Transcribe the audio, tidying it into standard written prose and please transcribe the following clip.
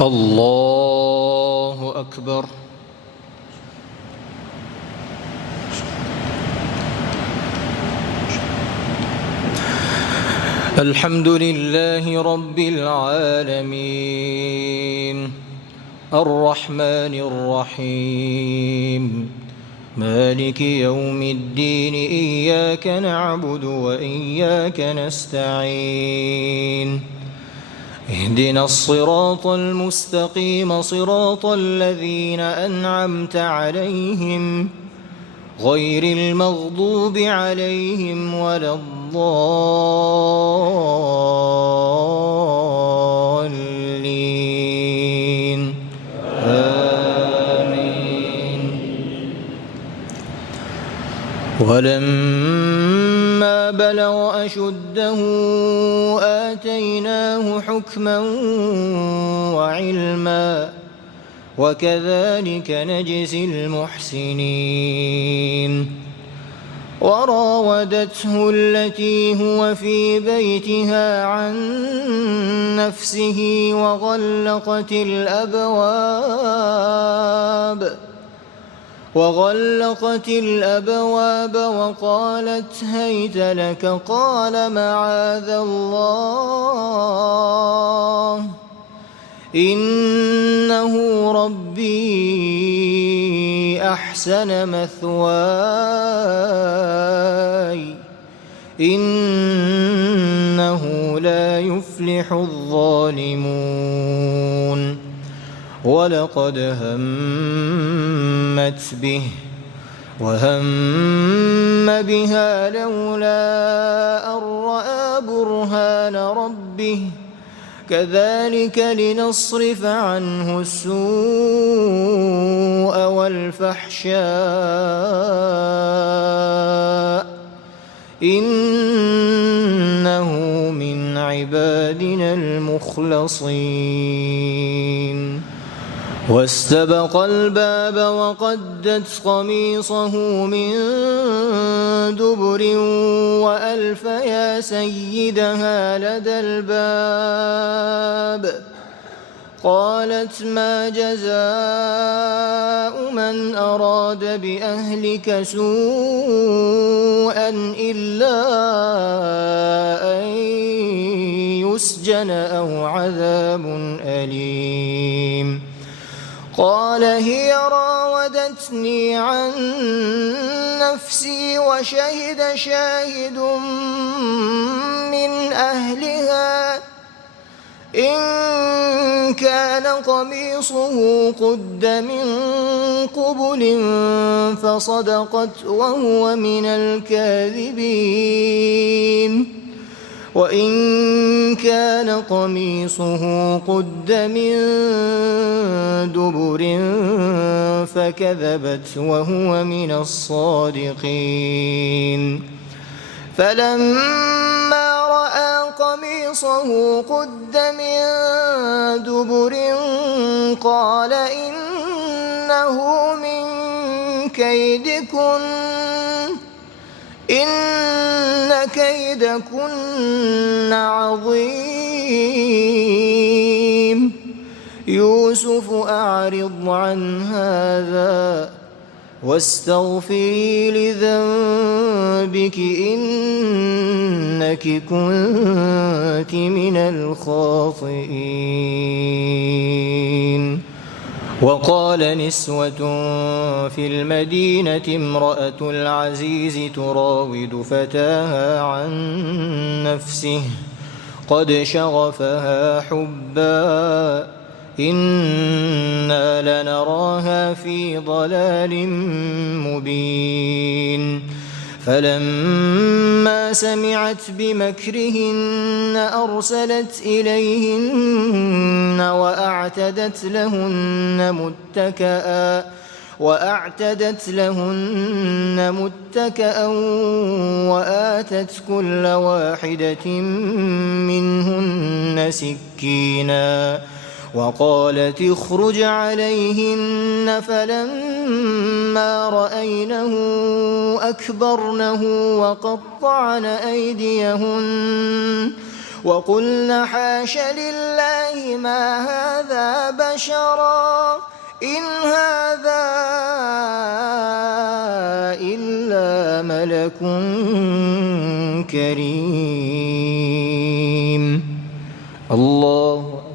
الله أكبر. الحمد لله رب العالمين الرحمن الرحيم مالك يوم الدين إياك نعبد وإياك نستعين اهدنا الصراط المستقيم صراط الذين أنعمت عليهم غير المغضوب عليهم ولا الضالين آمين. ولما بلغ أشده آتيناه حكما وعلما وكذلك نجزي المحسنين. وراودته التي هو في بيتها عن نفسه وغلقت الأبواب وقالت هيت لك قال معاذ الله إنه ربي أحسن مثواي إنه لا يفلح الظالمون. ولقد همت به وهم بها لولا أن رأى برهان ربه كذلك لنصرف عنه السوء والفحشاء إنه من عبادنا المخلصين. واستبق الباب وقدت قميصه من دبر وألف يا سيدها لدى الباب قالت ما جزاء من أراد بأهلك سوءا إلا أن يسجن أو عذاب أليم. قال هي راودتني عن نفسي وشهد شاهد من أهلها إن كان قميصه قد من قبل فصدقت وهو من الكاذبين وإن كان قميصه قد من دبر فكذبت وهو من الصادقين. فلما رأى قميصه قد من دبر قال إنه من كيدكن إن كيدكن عظيم. يوسف أعرض عن هذا واستغفري لذنبك إنك كنت من الخاطئين. وقال نسوة في المدينة امرأة العزيز تراود فتاها عن نفسه قد شغفها حبا إنا لنراها في ضلال مبين. فلما سمعت بمكرهن أرسلت إليهن وأعتدت لهن متكأ وآتت كل واحدة منهن سكينا وقالت اخرج عليهن. فلما رأينه أكبرنه وقطعن أيديهن وقلن حاش لله ما هذا بشرا إن هذا إلا ملك كريم. الله